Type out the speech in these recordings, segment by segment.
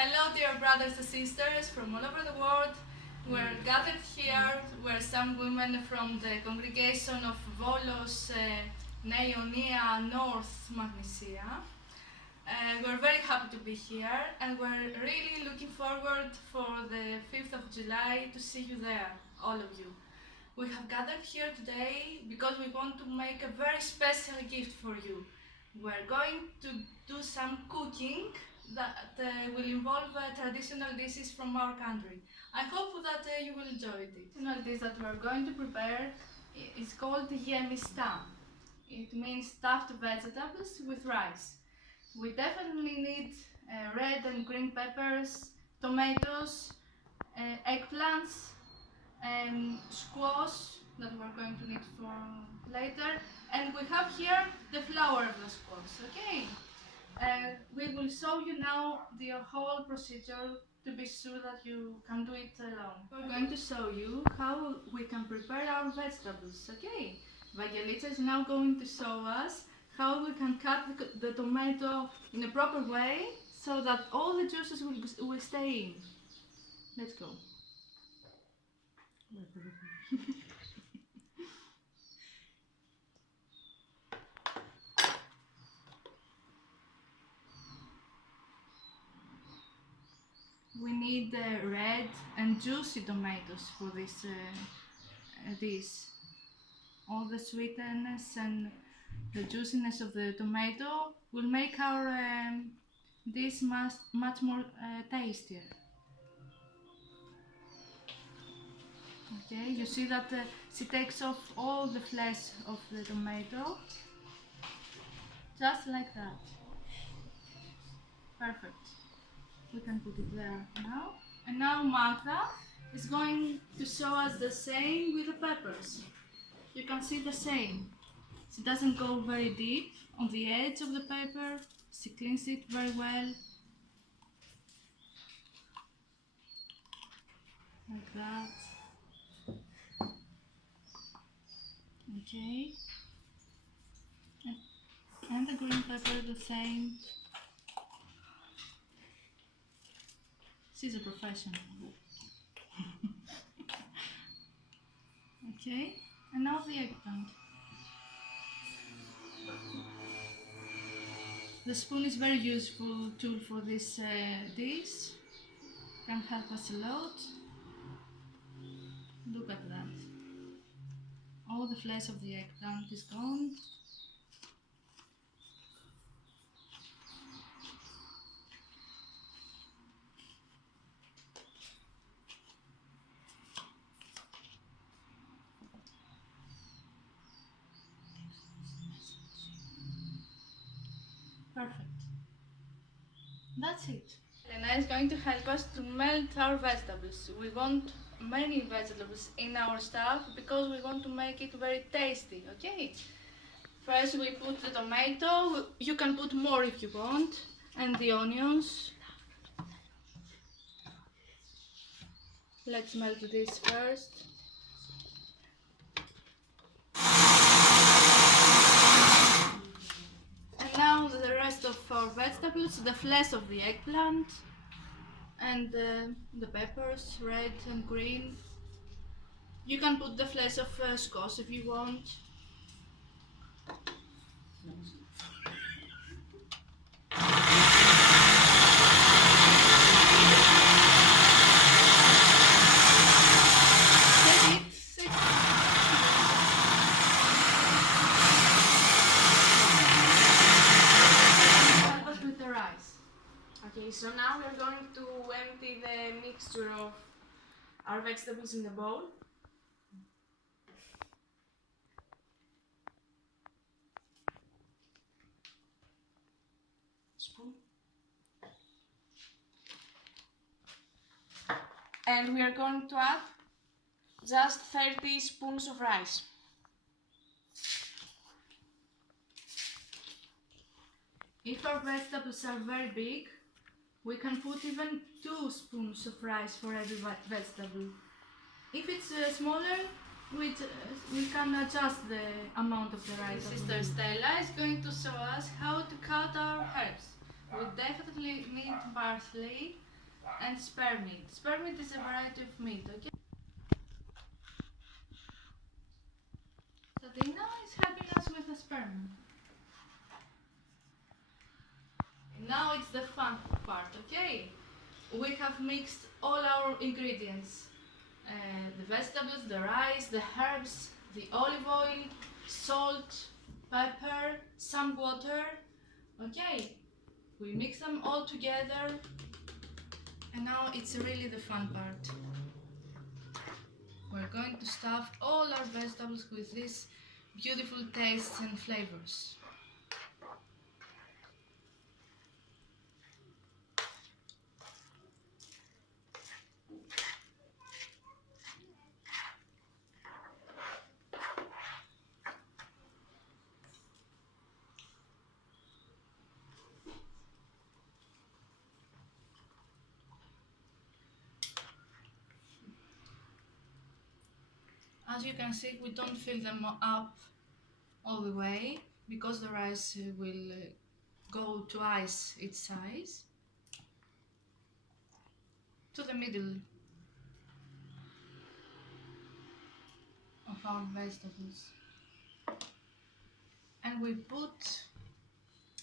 Hello, dear brothers and sisters from all over the world. We're gathered here. We're some women from the congregation of Volos, Nea Ionia, North Magnesia. We're very happy to be here, and we're really looking forward for the 5th of July to see you there, all of you. We have gathered here today because we want to make a very special gift for you. We're going to do some cooking that will involve traditional dishes from our country. I hope that you will enjoy it. The traditional dish that we're going to prepare is called yemista. It means stuffed vegetables with rice. We definitely need red and green peppers, tomatoes, eggplants, squash that we're going to need for later, and we have here the flour of the squash. Okay, we will show you now the whole procedure to be sure that you can do it alone. We're going to show you how we can prepare our vegetables. Okay, Vagelica is now going to show us how we can cut the tomato in a proper way so that all the juices will stay in. Let's go. We need red and juicy tomatoes for this dish. All the sweetness and the juiciness of the tomato will make our dish much more tastier. Okay, you see that she takes off all the flesh of the tomato, just like that. Perfect. We can put it there now. And now Martha is going to show us the same with the peppers. You can see the same. She doesn't go very deep on the edge of the pepper. She cleans it very well. Like that. Okay. And the green pepper the same. She's a professional. Okay, and now the eggplant. The spoon is very useful tool for this dish. Can help us a lot. Look at that. All the flesh of the eggplant is gone. Perfect. That's it. Elena is going to help us to melt our vegetables. We want many vegetables in our stuff because we want to make it very tasty, okay? First we put the tomato, you can put more if you want, and the onions. Let's melt this first. And now the rest of our vegetables, the flesh of the eggplant, and the peppers, red and green. You can put the flesh of squash if you want. Help us with the rice. Okay, so now we're going to empty the mixture of our vegetables in the bowl. Spoon. And we are going to add just 30 spoons of rice. If our vegetables are very big, we can put even 2 spoons of rice for every vegetable. If it's smaller, we can adjust the amount of the rice. Sister Stella is going to show us how to cut our herbs. We definitely need parsley, and spare meat. Spare meat is a variety of meat, okay? So Dina is helping us with the spare meat. Now it's the fun part, okay? We have mixed all our ingredients. The vegetables, the rice, the herbs, the olive oil, salt, pepper, some water. Okay, we mix them all together, and now it's really the fun part. We're going to stuff all our vegetables with these beautiful tastes and flavors. As you can see, we don't fill them up all the way because the rice will go twice its size to the middle of our vegetables. And we put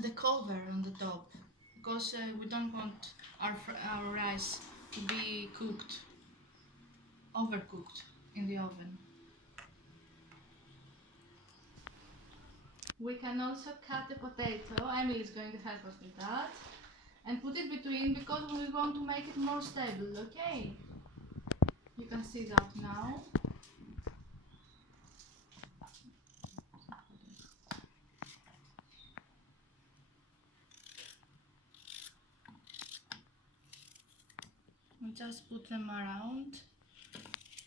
the cover on the top because we don't want our rice to be cooked, overcooked in the oven. We can also cut the potato, Emily is going to help us with that, and put it between because we want to make it more stable, okay? You can see that now. We just put them around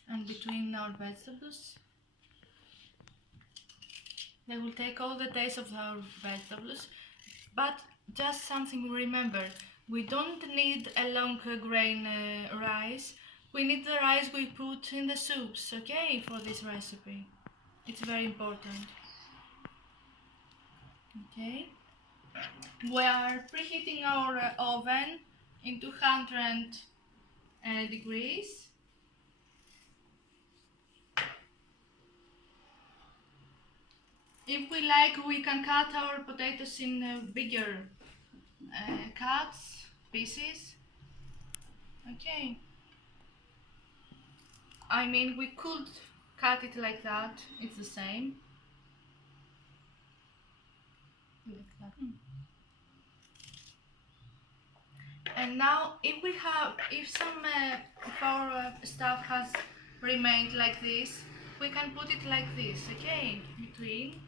and between our vegetables. They will take all the taste of our vegetables, but just something to remember, we don't need a long grain rice, we need the rice we put in the soups, okay, for this recipe. It's very important. Okay, we are preheating our oven in 200 degrees. If we like, we can cut our potatoes in bigger cuts, pieces. Okay. I mean, we could cut it like that, it's the same. Like that. And now, if some of our stuff has remained like this, we can put it like this, okay, between.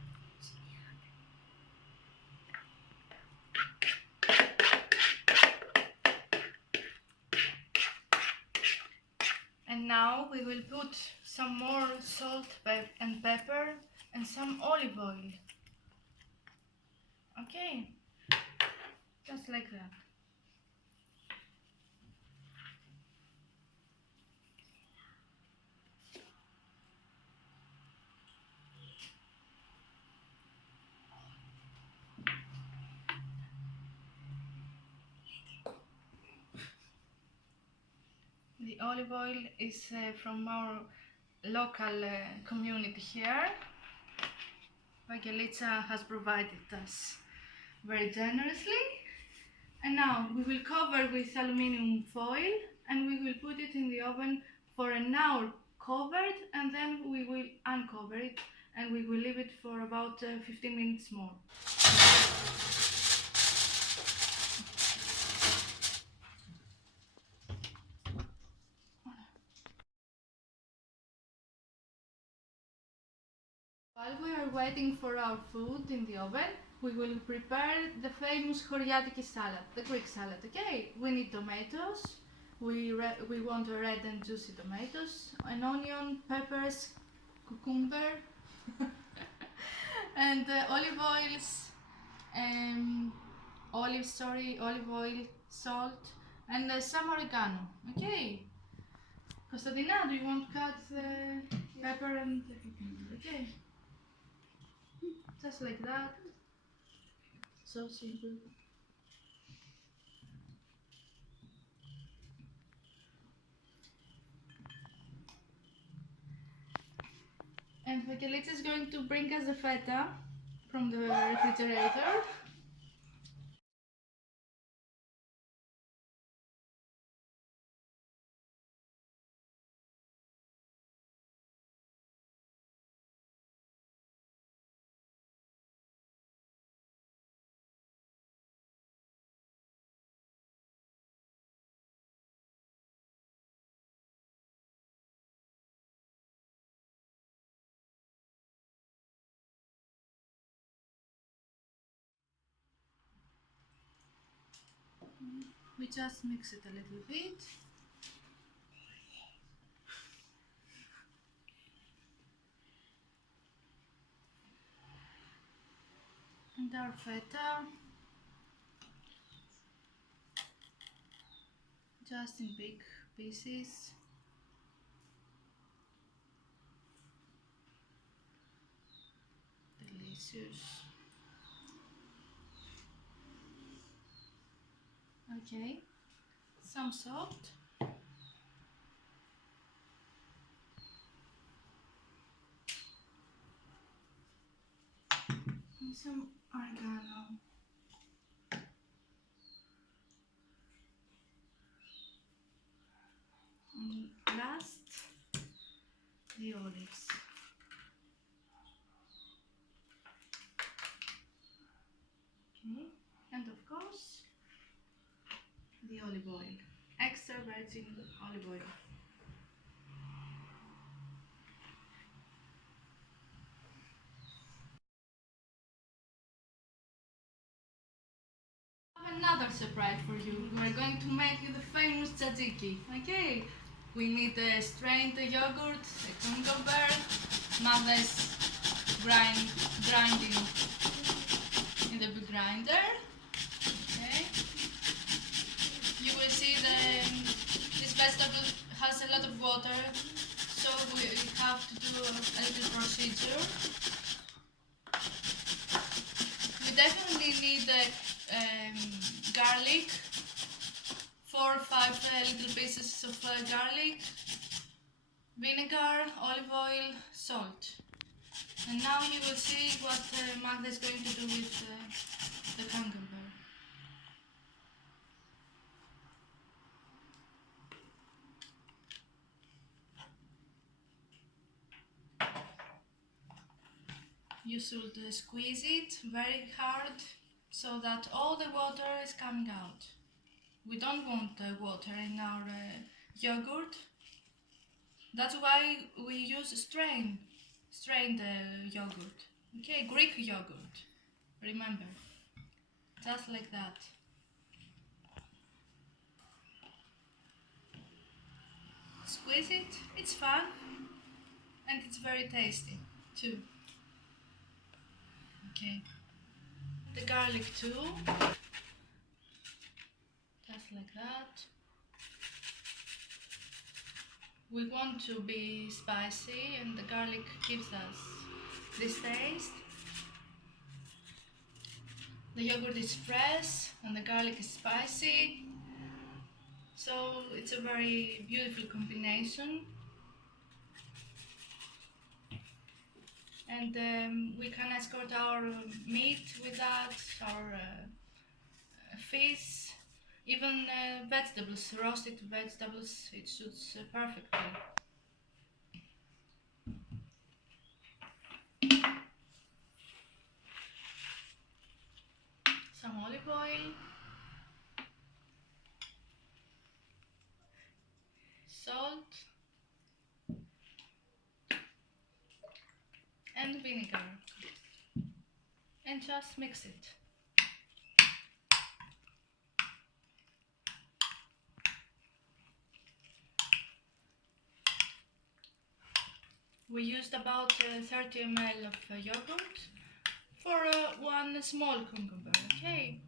And now we will put some more salt and pepper and some olive oil. Okay, just like that. The olive oil is from our local community here. Vangelica has provided us very generously. And now we will cover with aluminium foil and we will put it in the oven for an hour covered, and then we will uncover it and we will leave it for about 15 minutes more. While we are waiting for our food in the oven, we will prepare the famous Choriatiki salad, the Greek salad, okay? We need tomatoes, we want a red and juicy tomatoes, an onion, peppers, cucumber, and olive oils, olive oil, salt, and some oregano, okay? Konstantina, do you want to cut the pepper and the cucumber, okay? Just like that. So simple. And Vakelitsa is going to bring us the feta from the refrigerator. We just mix it a little bit. And our feta, just in big pieces. Delicious. Okay, some salt. And some oregano. And last, the olives. Okay, and of course, the olive oil. Extra virgin olive oil. Another surprise for you. We're going to make you the famous tzatziki. Okay? We need strained yogurt, a cucumber, mother's grinding in the big grinder. Okay? You will see this vegetable has a lot of water, so we have to do a little procedure. We definitely need garlic, 4 or 5 little pieces of garlic, vinegar, olive oil, salt. And now you will see what Magda is going to do with the cucumber. You should squeeze it very hard so that all the water is coming out. We don't want water in our yogurt. That's why we use strained yogurt. Okay, Greek yogurt. Remember, just like that. Squeeze it. It's fun and it's very tasty too. Okay. The garlic too. Just like that. We want to be spicy and the garlic gives us this taste. The yogurt is fresh and the garlic is spicy, so it's a very beautiful combination. And we can escort our meat with that, our fish, even vegetables, roasted vegetables, it suits perfectly. Some olive oil, salt, and vinegar, and just mix it. We used about 30 ml of yogurt for one small cucumber, okay?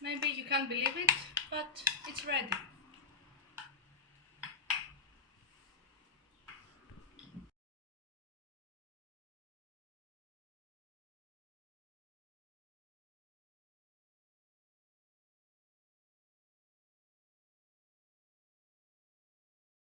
Maybe you can't believe it, but it's ready.